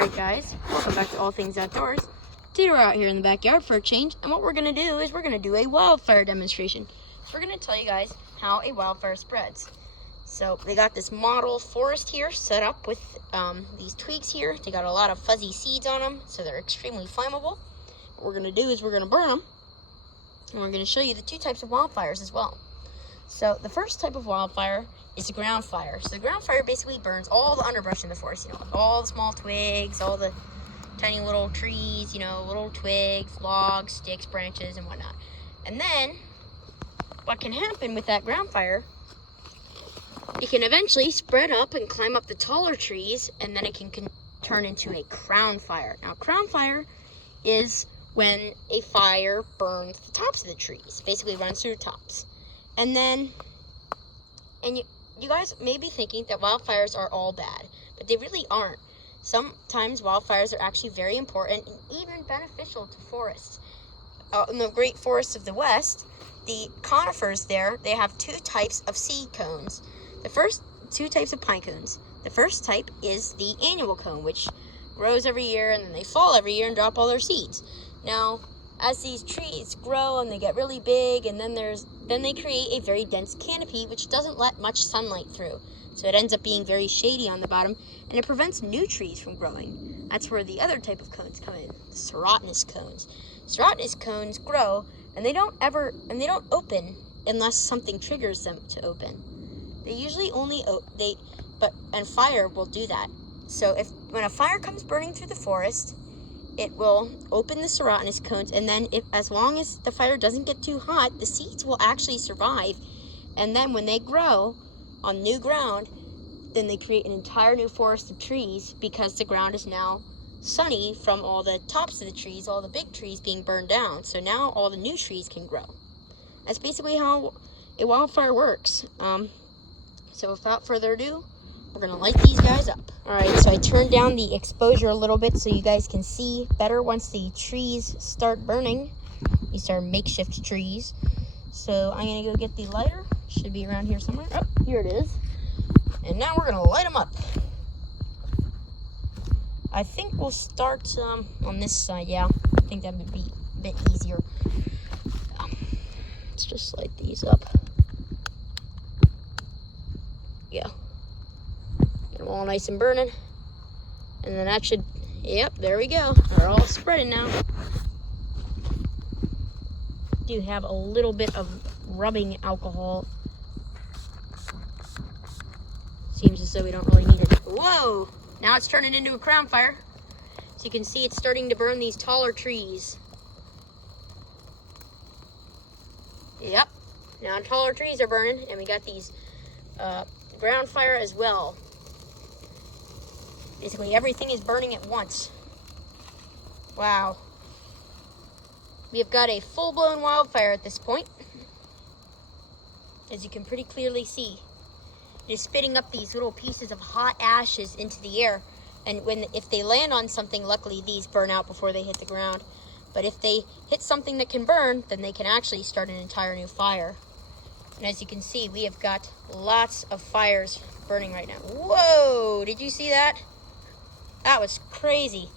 Alright guys, welcome back to All Things Outdoors. Today we're out here in the backyard for a change, and what we're going to do is we're going to do a wildfire demonstration. So we're going to tell you guys how a wildfire spreads. So they got this model forest here set up with these twigs here. They got a lot of fuzzy seeds on them, so they're extremely flammable. What we're going to do is we're going to burn them, and we're going to show you the two types of wildfires as well. So the first type of wildfire is a ground fire. So the ground fire basically burns all the underbrush in the forest, all the small twigs, all the tiny little trees, little twigs, logs, sticks, branches, and whatnot. And then what can happen with that ground fire, it can eventually spread up and climb up the taller trees, and then it can turn into a crown fire. Now, crown fire is when a fire burns the tops of the trees, basically runs through the tops. And then, you guys may be thinking that wildfires are all bad, but they really aren't. Sometimes wildfires are actually very important and even beneficial to forests. In the great forests of the West, the conifers there, they have two types of seed cones. The first two types of pine cones. The first type is the annual cone, which grows every year, and then they fall every year and drop all their seeds. Now, as these trees grow and they get really big, and then they create a very dense canopy which doesn't let much sunlight through. So it ends up being very shady on the bottom, and it prevents new trees from growing. That's where the other type of cones come in, the serotinous cones. Serotinous cones grow, and they don't open unless something triggers them to open. They usually only and fire will do that. So when a fire comes burning through the forest, it will open the serotinous cones, and then as long as the fire doesn't get too hot, the seeds will actually survive. And then when they grow on new ground, then they create an entire new forest of trees, because the ground is now sunny from all the tops of the trees, all the big trees being burned down. So now all the new trees can grow. That's basically how a wildfire works. So without further ado, we're going to light these guys up. Alright, so I turned down the exposure a little bit so you guys can see better once the trees start burning. These are makeshift trees. So I'm going to go get the lighter. Should be around here somewhere. Oh, here it is. And now we're going to light them up. I think we'll start on this side. Yeah, I think that would be a bit easier. Let's just light these up. Yeah. Get them all nice and burning. And then that should, yep, there we go. They're all spreading now. Do have a little bit of rubbing alcohol. Seems as though we don't really need it. Whoa! Now it's turning into a crown fire. So you can see it's starting to burn these taller trees. Yep. Now taller trees are burning, and we got these ground fire as well. Basically everything is burning at once. Wow. We have got a full-blown wildfire at this point, as you can pretty clearly see. It is spitting up these little pieces of hot ashes into the air, and if they land on something, luckily these burn out before they hit the ground. But if they hit something that can burn, then they can actually start an entire new fire. And as you can see, we have got lots of fires burning right now. Whoa! Did you see that? That was crazy.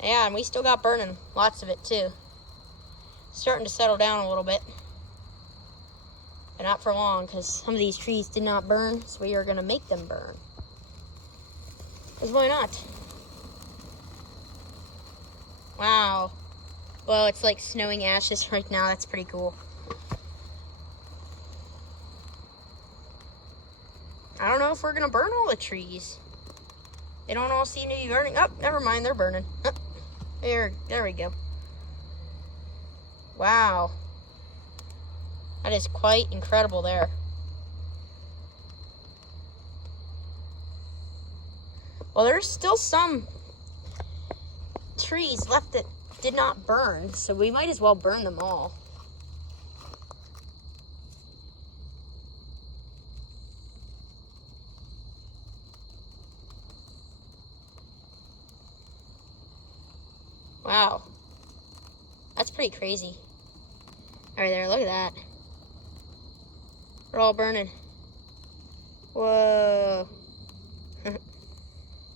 Yeah, and we still got burning. Lots of it, too. Starting to settle down a little bit. But not for long, because some of these trees did not burn, so we are going to make them burn. Because why not? Wow. Well, it's like snowing ashes right now. That's pretty cool. I don't know if we're going to burn all the trees. They don't all seem to be burning. Oh, never mind. They're burning. Oh, there we go. Wow. That is quite incredible there. Well, there's still some trees left that did not burn, so we might as well burn them all. Wow. That's pretty crazy. All right, there, look at that. They're all burning. Whoa.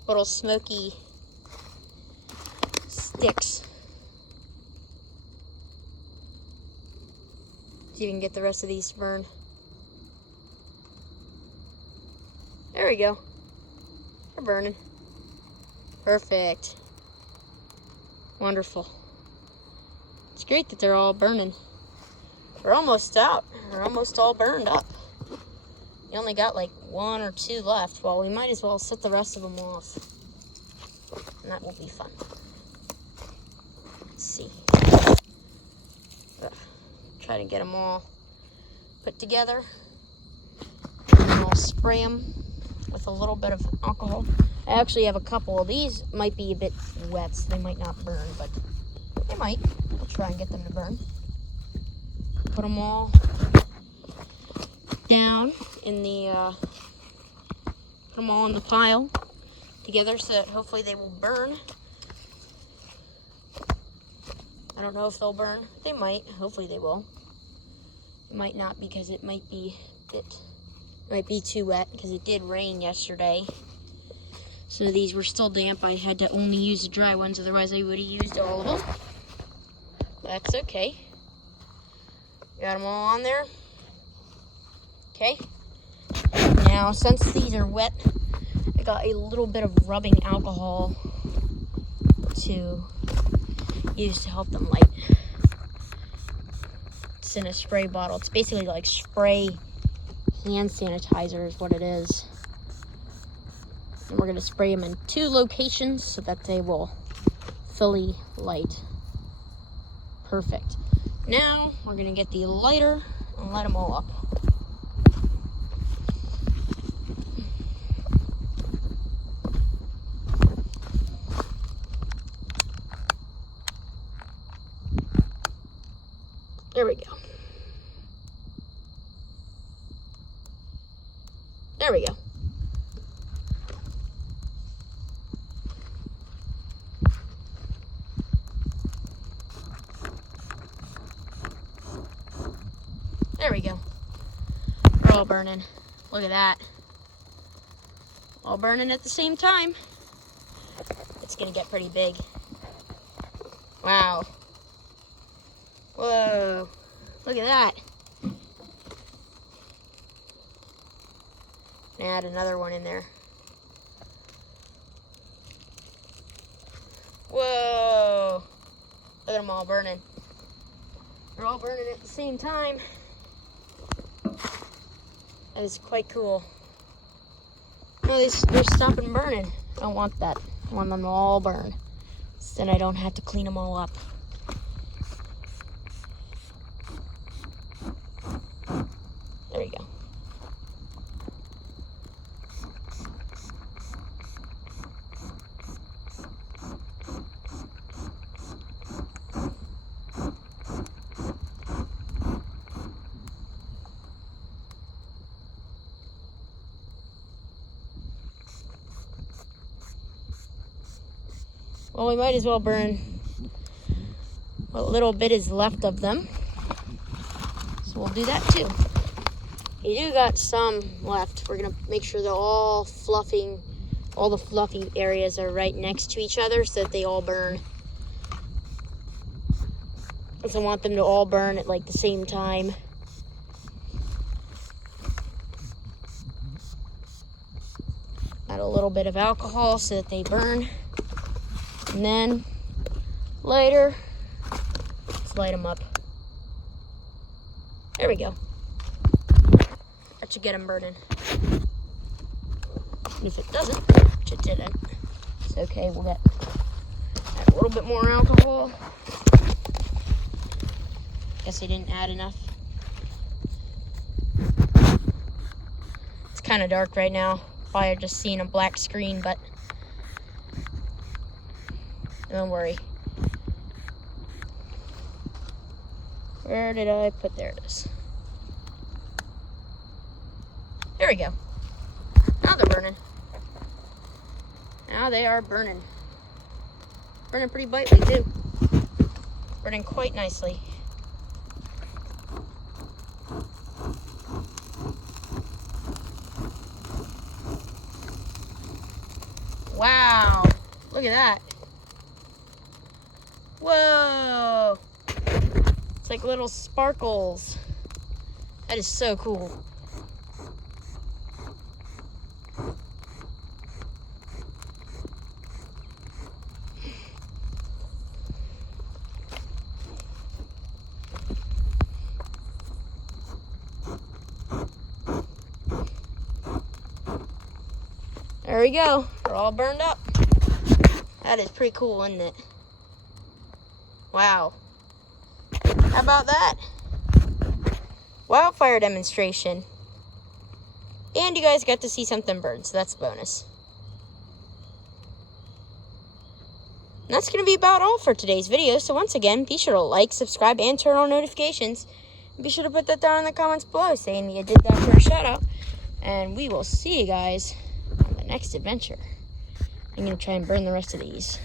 little smoky sticks. See if you can get the rest of these to burn. There we go. They're burning. Perfect. Wonderful. It's great that they're all burning. We're almost out. We're almost all burned up. We only got like 1 or 2 left. Well, we might as well set the rest of them off. And that will be fun. Let's see. Try to get them all put together. And then I'll spray them with a little bit of alcohol. I actually have a couple of these. Might be a bit wet, so they might not burn, but they might. I'll try and get them to burn. Put them all down in the, put them all in the pile together so that hopefully they will burn. I don't know if they'll burn. They might. Hopefully they will. It might not because it might be too wet because it did rain yesterday. So these were still damp. I had to only use the dry ones, otherwise I would have used all of them. That's okay. Got them all on there. Okay. Now, since these are wet, I got a little bit of rubbing alcohol to use to help them light. It's in a spray bottle. It's basically like spray hand sanitizer is what it is. And we're going to spray them in 2 locations so that they will fully light. Perfect. Now we're going to get the lighter and light them all up. There we go. There we go. There we go. They're all burning. Look at that. All burning at the same time. It's gonna get pretty big. Wow. Whoa. Look at that. Add another one in there. Whoa. Look at them all burning. They're all burning at the same time. That is quite cool. No, they're stopping burning. I don't want that. I want them to all burn. So then I don't have to clean them all up. There we go. Well, we might as well burn what little bit is left of them. So we'll do that too. We do got some left. We're gonna make sure they're all fluffing, all the fluffy areas are right next to each other so that they all burn. So I want them to all burn at like the same time. Add a little bit of alcohol so that they burn. And then later, let's light them up. There we go. That should get them burning. And if it doesn't, which it didn't, it's okay. We'll add a little bit more alcohol. Guess I didn't add enough. It's kind of dark right now. Probably just seeing a black screen, but don't worry. Where did I put? There it is. There we go. Now they're burning. Now they are burning. Burning pretty brightly too. Burning quite nicely. Wow. Look at that. Whoa. It's like little sparkles. That is so cool. There we go. They're all burned up. That is pretty cool, isn't it? Wow. How about that? Wildfire demonstration. And you guys got to see something burn, so that's a bonus. And that's going to be about all for today's video. So once again, be sure to like, subscribe, and turn on notifications. And be sure to put that down in the comments below saying that you did that for a shout out. And we will see you guys on the next adventure. I'm going to try and burn the rest of these.